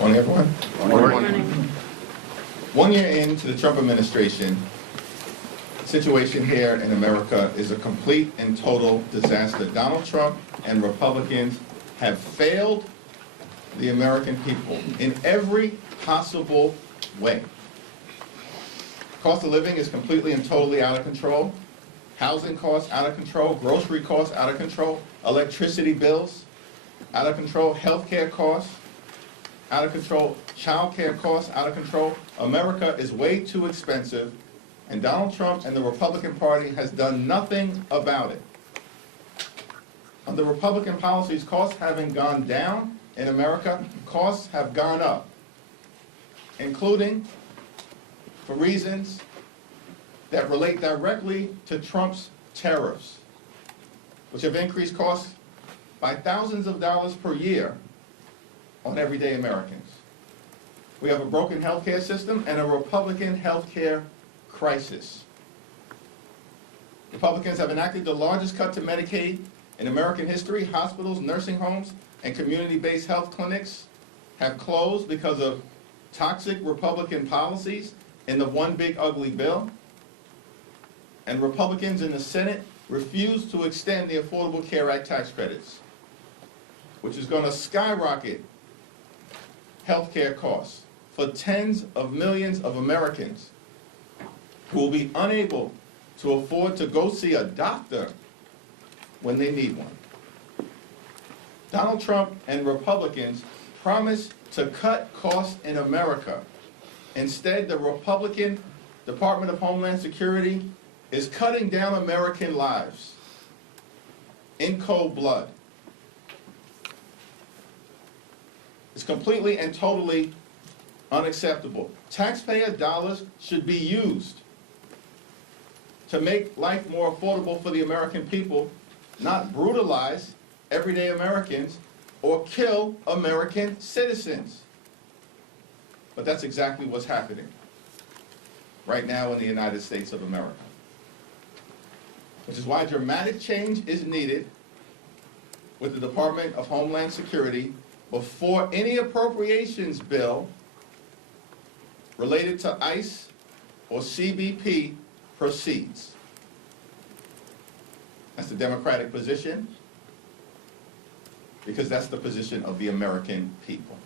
Morning, everyone. Morning. 1 year into the Trump administration, the situation here in America is a complete and total disaster. Donald Trump and Republicans have failed the American people in every possible way. Cost of living is completely and totally out of control. Housing costs out of control. Grocery costs out of control. Electricity bills out of control. Healthcare costs out of control. Child care costs out of control. America is way too expensive, and Donald Trump and the Republican Party has done nothing about it. Under Republican policies, costs haven't gone down in America, costs have gone up, including for reasons that relate directly to Trump's tariffs, which have increased costs by thousands of dollars per year on everyday Americans. We have a broken healthcare system and a Republican healthcare crisis. Republicans have enacted the largest cut to Medicaid in American history. Hospitals, nursing homes, and community-based health clinics have closed because of toxic Republican policies in the one big ugly bill. And Republicans in the Senate refuse to extend the Affordable Care Act tax credits, which is going to skyrocket health care costs for tens of millions of Amerians who will be unable to afford to go see a doctor when they need one. Donald Trump and Republicans promised to cut costs in America. Instead, the Republican Department of Homeland Security is cutting down American lives in cold blood. It's completely and totally unacceptable. Taxpayer dollars should be used to make life more affordable for the American people, not brutalize everyday Americans or kill American citizens. But that's exactly what's happening right now in the United States of America. Which is why dramatic change is needed with the Department of Homeland Security before any appropriations bill related to ICE or CBP proceeds. That's the Democratic position, because that's the position of the American people.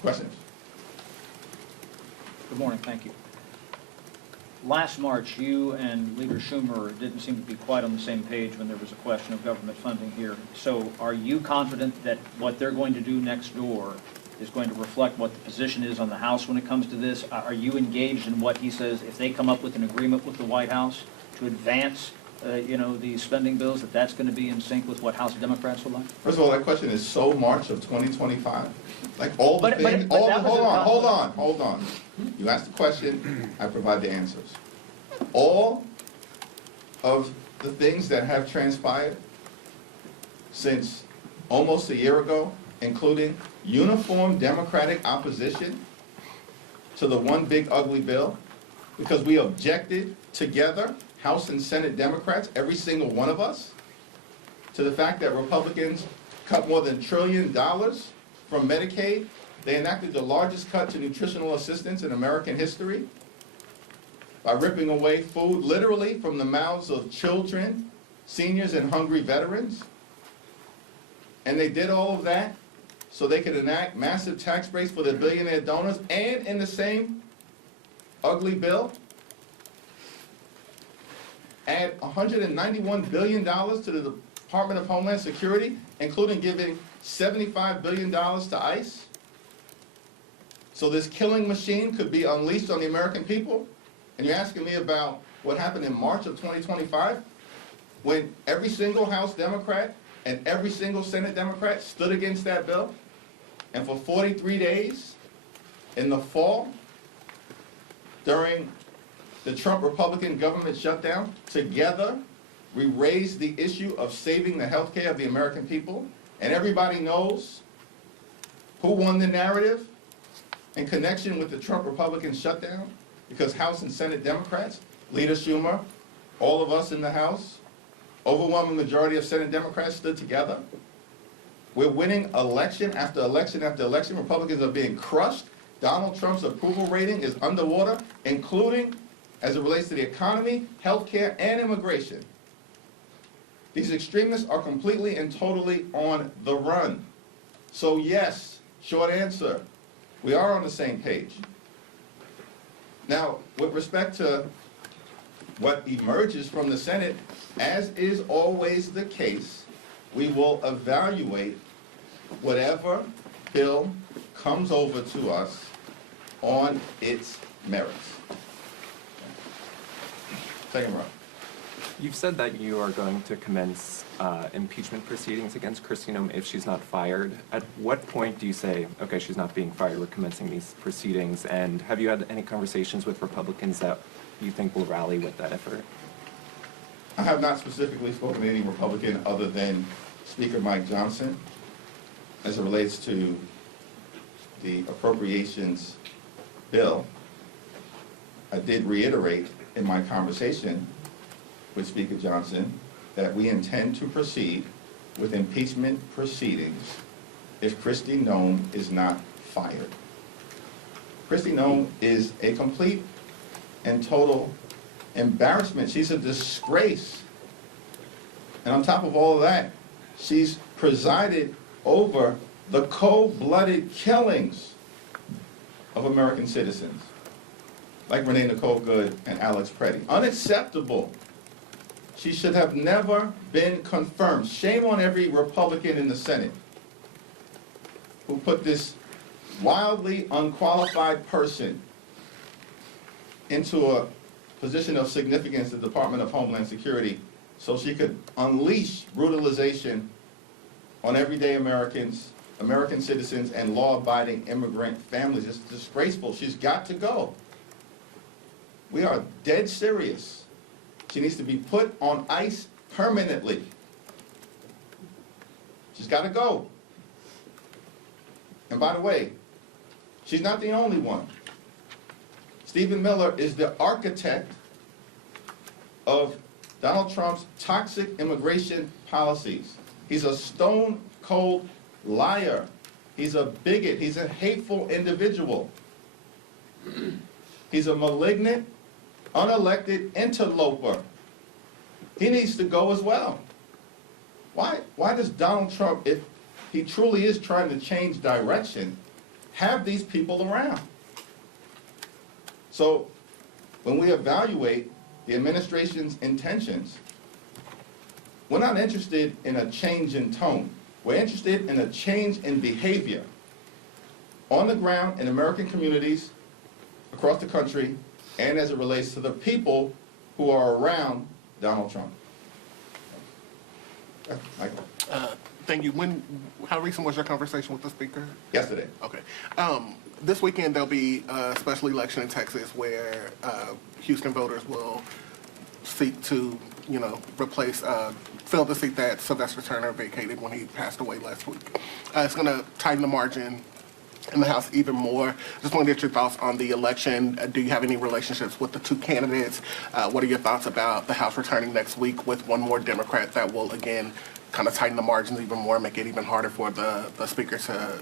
Questions? Good morning, thank you. Last March, you and Leader Schumer didn't seem to be quite on the same page when there was a question of government funding here. So are you confident that what they're going to do next door is going to reflect what the position is on the House when it comes to this? Are you engaged in what he says, if they come up with an agreement with the White House to advance these spending bills, that's going to be in sync with what House Democrats would like? First of all, that question is so March of 2025. Like all the things, hold on. You asked the question, I provide the answers. All of the things that have transpired since almost a year ago, including uniform Democratic opposition to the one big ugly bill, because we objected together, House and Senate Democrats, every single one of us, to the fact that Republicans cut more than $1 trillion from Medicaid. They enacted the largest cut to nutritional assistance in American history by ripping away food literally from the mouths of children, seniors, and hungry veterans. And they did all of that so they could enact massive tax breaks for their billionaire donors, and in the same ugly bill, add $191 billion to the Department of Homeland Security, including giving $75 billion to ICE. So this killing machine could be unleashed on the American people? And you're asking me about what happened in March of 2025, when every single House Democrat and every single Senate Democrat stood against that bill? And for 43 days in the fall, during the Trump Republican government shutdown, together we raised the issue of saving the health care of the American people. And everybody knows who won the narrative in connection with the Trump Republican shutdown, because House and Senate Democrats, Leader Schumer, all of us in the House, overwhelming majority of Senate Democrats stood together. We're winning election after election after election. Republicans are being crushed. Donald Trump's approval rating is underwater, including as it relates to the economy, healthcare, and immigration. These extremists are completely and totally on the run. So yes, short answer, we are on the same page. Now, with respect to what emerges from the Senate, as is always the case, we will evaluate whatever bill comes over to us on its merits. Second row. You've said that you are going to commence impeachment proceedings against Kristi Noem if she's not fired. At what point do you say, okay, she's not being fired, we're commencing these proceedings? And have you had any conversations with Republicans that you think will rally with that effort? I have not specifically spoken to any Republican other than Speaker Mike Johnson as it relates to the appropriations bill. I did reiterate in my conversation with Speaker Johnson that we intend to proceed with impeachment proceedings if Kristi Noem is not fired. Kristi Noem is a complete and total embarrassment. She's a disgrace. And on top of all of that, she's presided over the cold-blooded killings of American citizens, like Renee Nicole Good and Alex Pretti. Unacceptable. She should have never been confirmed. Shame on every Republican in the Senate who put this wildly unqualified person into a position of significance in the Department of Homeland Security so she could unleash brutalization on everyday Americans, American citizens, and law-abiding immigrant families. It's disgraceful. She's got to go. We are dead serious. She needs to be put on ice permanently. She's got to go. And by the way, she's not the only one. Stephen Miller is the architect of Donald Trump's toxic immigration policies. He's a stone-cold liar. He's a bigot. He's a hateful individual. He's a malignant, unelected interloper. He needs to go as well. Why does Donald Trump, if he truly is trying to change direction, have these people around? So when we evaluate the administration's intentions, we're not interested in a change in tone. We're interested in a change in behavior on the ground in American communities across the country and as it relates to the people who are around Donald Trump. Michael. Thank you. How recent was your conversation with the speaker? Yesterday. Okay. This weekend there'll be a special election in Texas where Houston voters will seek to, replace, fill the seat that Sylvester Turner vacated when he passed away last week. It's going to tighten the margin in the House even more. Just want to get your thoughts on the election. Do you have any relationships with the two candidates? What are your thoughts about the House returning next week with one more Democrat that will, again, kind of tighten the margins even more, make it even harder for the speaker to,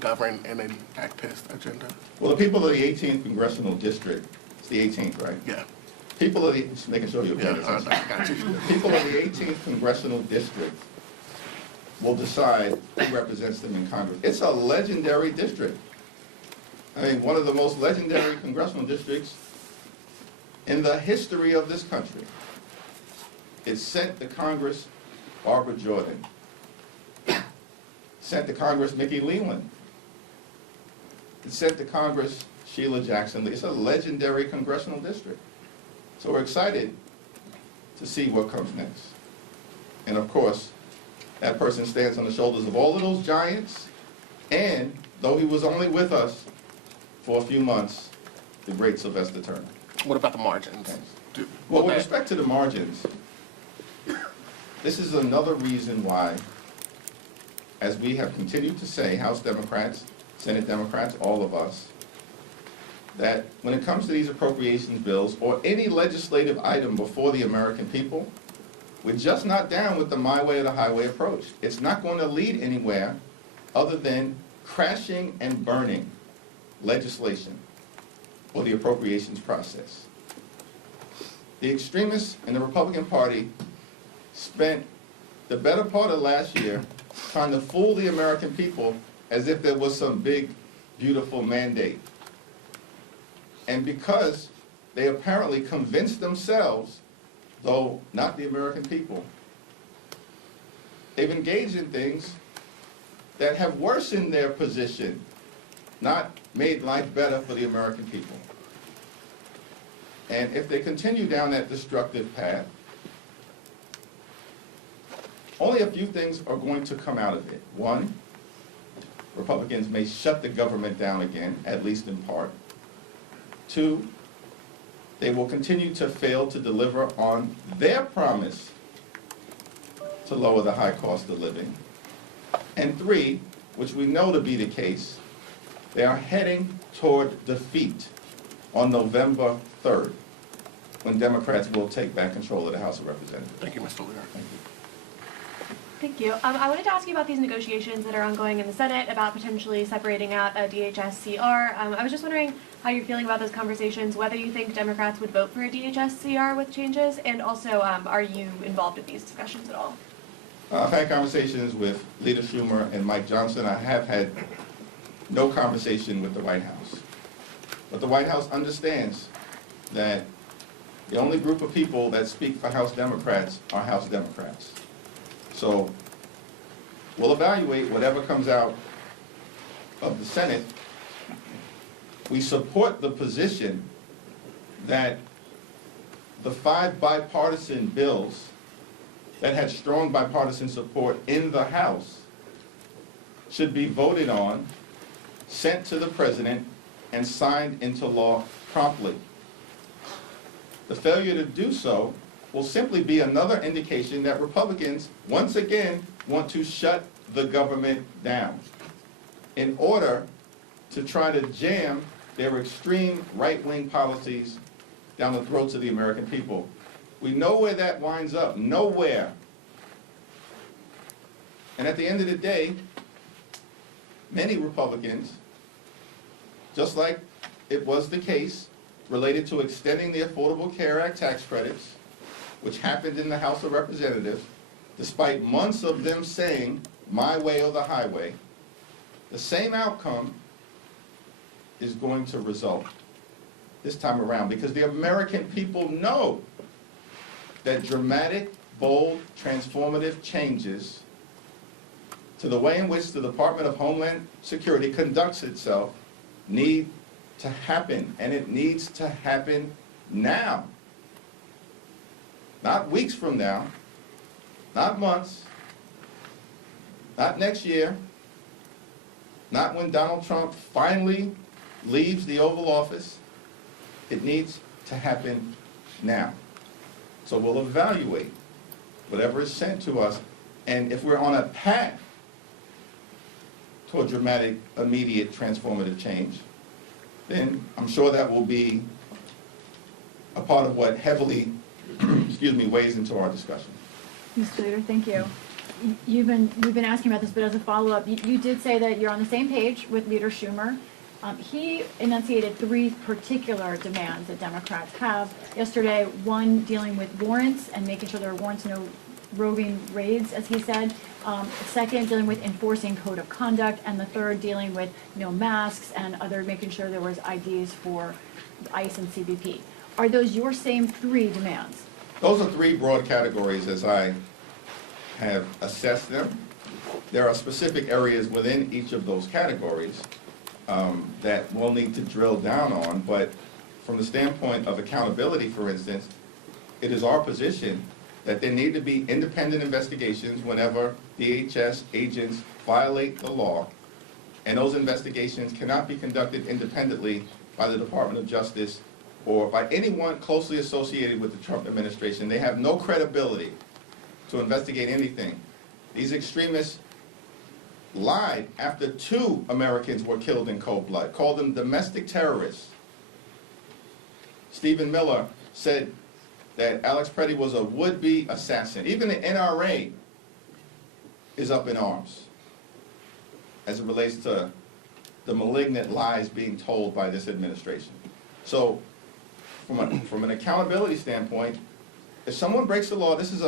govern and enact his agenda? Well, the people of the 18th Congressional District, it's the 18th, right? Yeah. People of the, just making sure you're paying Yeah, attention. I got you. People of the 18th Congressional District will decide who represents them in Congress. It's a legendary district. I mean, one of the most legendary congressional districts in the history of this country. It sent to Congress Barbara Jordan, sent to Congress Mickey Leland, it sent to Congress Sheila Jackson Lee. It's a legendary congressional district. So we're excited to see what comes next. And of course, that person stands on the shoulders of all of those giants, and though he was only with us for a few months, the great Sylvester Turner. What about the margins? Well, with respect to the margins, this is another reason why, as we have continued to say, House Democrats, Senate Democrats, all of us, that when it comes to these appropriations bills or any legislative item before the American people, We're just not down with the my way or the highway approach. It's not going to lead anywhere other than crashing and burning legislation or the appropriations process. The extremists in the Republican Party spent the better part of last year trying to fool the American people as if there was some big, beautiful mandate. And because they apparently convinced themselves, though not the American people, they've engaged in things that have worsened their position, not made life better for the American people. And if they continue down that destructive path, only a few things are going to come out of it. One, Republicans may shut the government down again, at least in part. Two, they will continue to fail to deliver on their promise to lower the high cost of living. And three, which we know to be the case, they are heading toward defeat on November 3rd, when Democrats will take back control of the House of Representatives. Thank you, Mr. Leader. Thank you. Thank you. I wanted to ask you about these negotiations that are ongoing in the Senate about potentially separating out a DHS CR. I was just wondering how you're feeling about those conversations, whether you think Democrats would vote for a DHS CR with changes, and also are you involved in these discussions at all? I've had conversations with Leader Schumer and Mike Johnson. I have had no conversation with the White House. But the White House understands that the only group of people that speak for House Democrats are House Democrats. So we'll evaluate whatever comes out of the Senate. We support the position that the 5 bipartisan bills that had strong bipartisan support in the House should be voted on, sent to the President, and signed into law promptly. The failure to do so will simply be another indication that Republicans, once again, want to shut the government down in order to try to jam their extreme right-wing policies down the throats of the American people. We know where that winds up, nowhere. And at the end of the day, many Republicans, just like it was the case related to extending the Affordable Care Act tax credits, which happened in the House of Representatives, despite months of them saying, my way or the highway, the same outcome is going to result this time around, because the American people know that dramatic, bold, transformative changes to the way in which the Department of Homeland Security conducts itself need to happen, and it needs to happen now. Not weeks from now, not months, not next year, not when Donald Trump finally leaves the Oval Office. It needs to happen now. So we'll evaluate whatever is sent to us, and if we're on a path toward dramatic, immediate, transformative change, then I'm sure that will be a part of what heavily, weighs into our discussion. Mr. Leader, thank you. We've been asking about this, but as a follow-up, you did say that you're on the same page with Leader Schumer. He enunciated 3 particular demands that Democrats have. Yesterday, one dealing with warrants and making sure there are warrants, no roving raids, as he said. Second, dealing with enforcing code of conduct, and the third, dealing with no masks and other, making sure there was IDs for ICE and CBP. Are those your same 3 demands? Those are 3 broad categories as I have assessed them. There are specific areas within each of those categories that we'll need to drill down on, but from the standpoint of accountability, for instance, it is our position that there need to be independent investigations whenever DHS agents violate the law, and those investigations cannot be conducted independently by the Department of Justice or by anyone closely associated with the Trump administration. They have no credibility to investigate anything. These extremists lied after 2 Americans were killed in cold blood, called them domestic terrorists. Stephen Miller said that Alex Pretti was a would-be assassin. Even the NRA is up in arms as it relates to the malignant lies being told by this administration. So from an accountability standpoint, if someone breaks the law, this is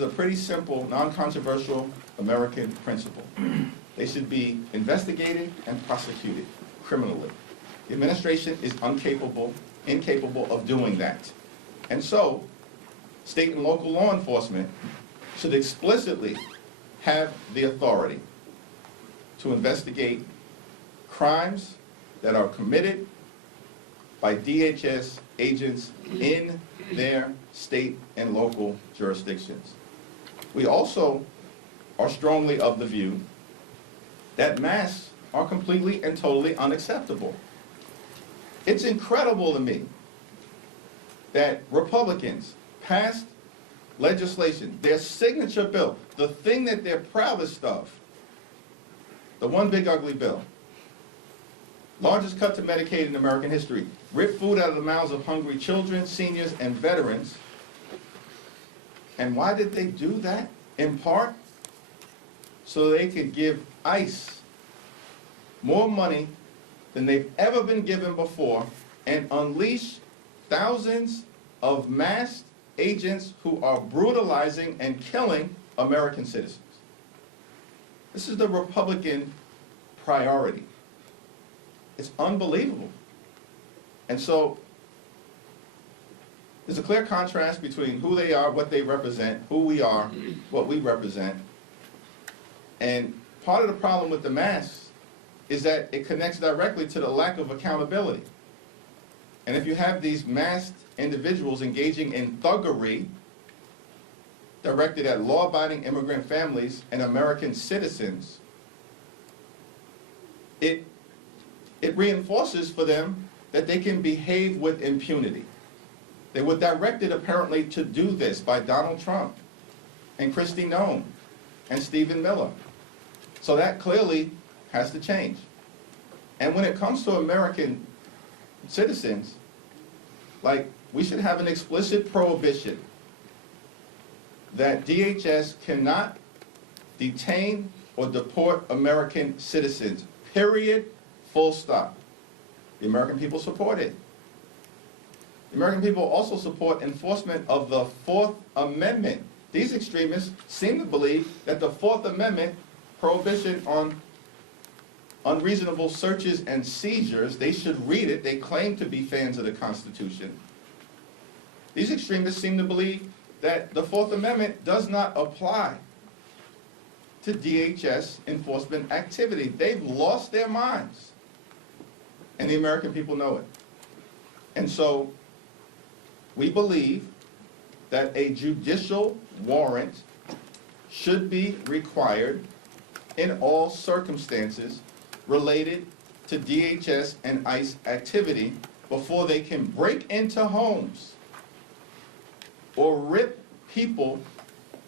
a pretty simple, non-controversial American principle. They should be investigated and prosecuted criminally. The administration is incapable of doing that. And so, state and local law enforcement should explicitly have the authority to investigate crimes that are committed by DHS agents in their state and local jurisdictions. We also are strongly of the view that masks are completely and totally unacceptable. It's incredible to me that Republicans passed legislation, their signature bill, the thing that they're proudest of, the one big ugly bill, largest cut to Medicaid in American history, ripped food out of the mouths of hungry children, seniors, and veterans. And why did they do that? In part, so they could give ICE more money than they've ever been given before and unleash thousands of masked agents who are brutalizing and killing American citizens. This is the Republican priority. It's unbelievable. And so, there's a clear contrast between who they are, what they represent, who we are, what we represent. And part of the problem with the masks is that it connects directly to the lack of accountability. And if you have these masked individuals engaging in thuggery directed at law-abiding immigrant families and American citizens, it reinforces for them that they can behave with impunity. They were directed apparently to do this by Donald Trump and Kristi Noem and Stephen Miller. So that clearly has to change. And when it comes to American citizens, like, we should have an explicit prohibition that DHS cannot detain or deport American citizens, period, full stop. The American people support it. The American people also support enforcement of the Fourth Amendment. These extremists seem to believe that the Fourth Amendment prohibition on unreasonable searches and seizures, they should read it. They claim to be fans of the Constitution. These extremists seem to believe that the Fourth Amendment does not apply to DHS enforcement activity. They've lost their minds, and the American people know it. And so, we believe that a judicial warrant should be required in all circumstances related to DHS and ICE activity before they can break into homes or rip people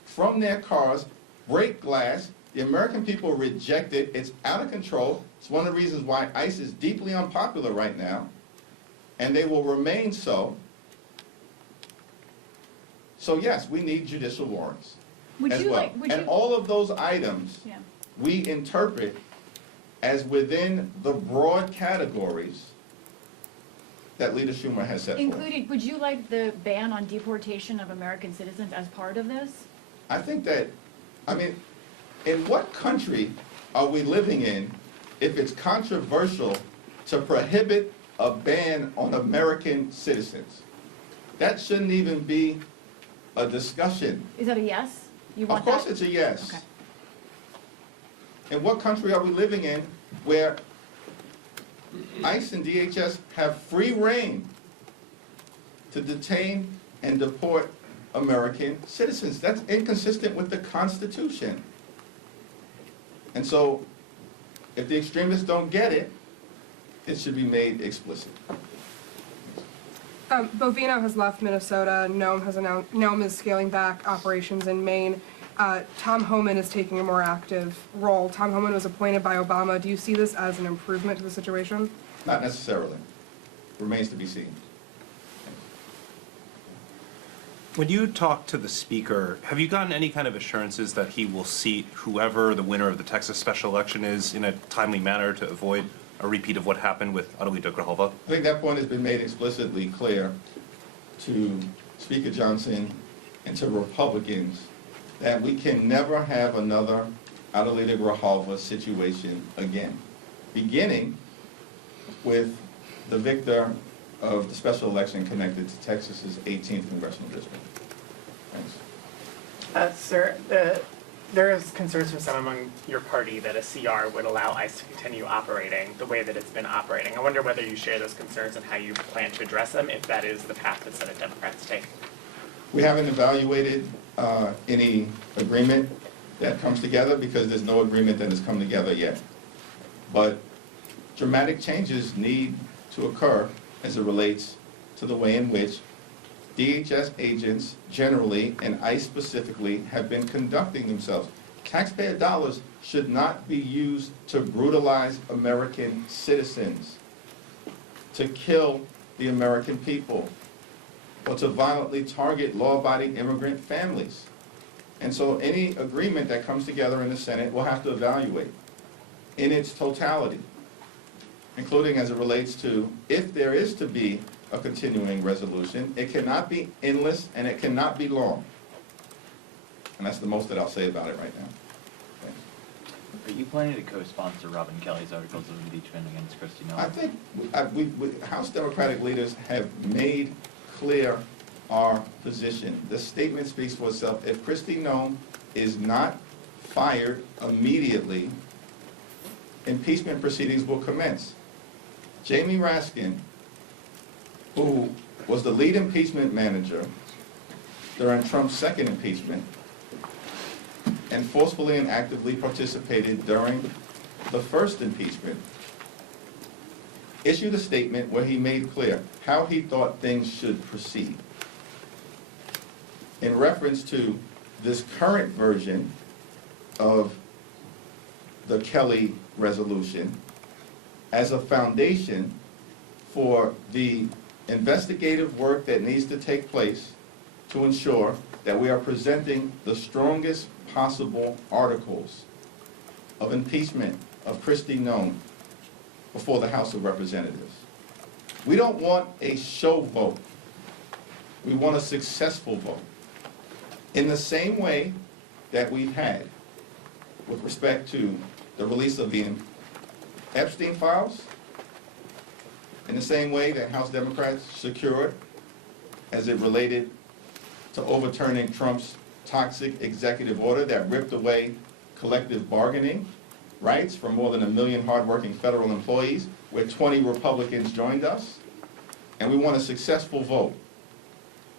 from their cars, break glass. The American people reject it. It's out of control. It's one of the reasons why ICE is deeply unpopular right now, and they will remain so. So yes, we need judicial warrants as well. And all of those items we interpret as within the broad categories that Leader Schumer has set forth. Including, would you like the ban on deportation of American citizens as part of this? I think that, I mean, in what country are we living in if it's controversial to prohibit a ban on American citizens? That shouldn't even be a discussion. Is that a yes? You want Of course that? it's a yes. Okay. In what country are we living in where ICE and DHS have free rein to detain and deport American citizens? That's inconsistent with the Constitution. And so, if the extremists don't get it, it should be made explicit. Bovino has left Minnesota. Noem is scaling back operations in Maine. Tom Homan is taking a more active role. Tom Homan was appointed by Obama. Do you see this as an improvement to the situation? Not necessarily. Remains to be seen. When you talk to the speaker, have you gotten any kind of assurances that he will seat whoever the winner of the Texas special election is in a timely manner to avoid a repeat of what happened with Adalito Grijalva? I think that point has been made explicitly clear to Speaker Johnson and to Republicans that we can never have another Adalito Grijalva situation again, beginning with the victor of the special election connected to Texas's 18th congressional district. Thanks. Sir, there is concerns from some among your party that a CR would allow ICE to continue operating the way that it's been operating. I wonder whether you share those concerns and how you plan to address them, if that is the path that Senate Democrats take. We haven't evaluated any agreement that comes together because there's no agreement that has come together yet. But dramatic changes need to occur as it relates to the way in which DHS agents generally, and ICE specifically, have been conducting themselves. Taxpayer dollars should not be used to brutalize American citizens, to kill the American people, or to violently target law-abiding immigrant families. And so any agreement that comes together in the Senate will have to evaluate in its totality, including as it relates to if there is to be a continuing resolution, it cannot be endless and it cannot be long. And that's the most that I'll say about it right now. Thanks. Are you planning to co-sponsor Robin Kelly's articles of impeachment against Kristi Noem? I think House Democratic leaders have made clear our position. The statement speaks for itself. If Kristi Noem is not fired immediately, impeachment proceedings will commence. Jamie Raskin, who was the lead impeachment manager during Trump's second impeachment and forcefully and actively participated during the first impeachment, issued a statement where he made clear how he thought things should proceed. In reference to this current version of the Kelly resolution as a foundation for the investigative work that needs to take place to ensure that we are presenting the strongest possible articles of impeachment of Kristi Noem before the House of Representatives. We don't want a show vote. We want a successful vote. In the same way that we've had with respect to the release of the Epstein files, in the same way that House Democrats secured as it related to overturning Trump's toxic executive order that ripped away collective bargaining rights for more than 1 million hardworking federal employees, where 20 Republicans joined us. And we want a successful vote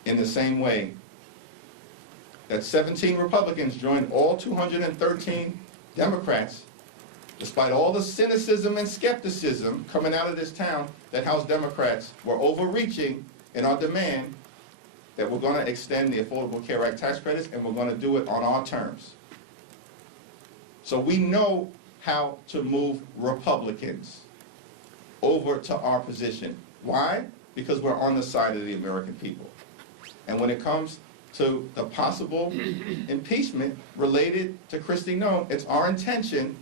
in the same way that 17 Republicans joined all 213 Democrats, despite all the cynicism and skepticism coming out of this town that House Democrats were overreaching in our demand that we're going to extend the Affordable Care Act tax credits, and we're going to do it on our terms. So we know how to move Republicans over to our position. Why? Because we're on the side of the American people. And when it comes to the possible impeachment related to Kristi Noem, it's our intention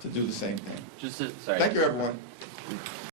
to do the same thing. Sorry. Thank you, everyone.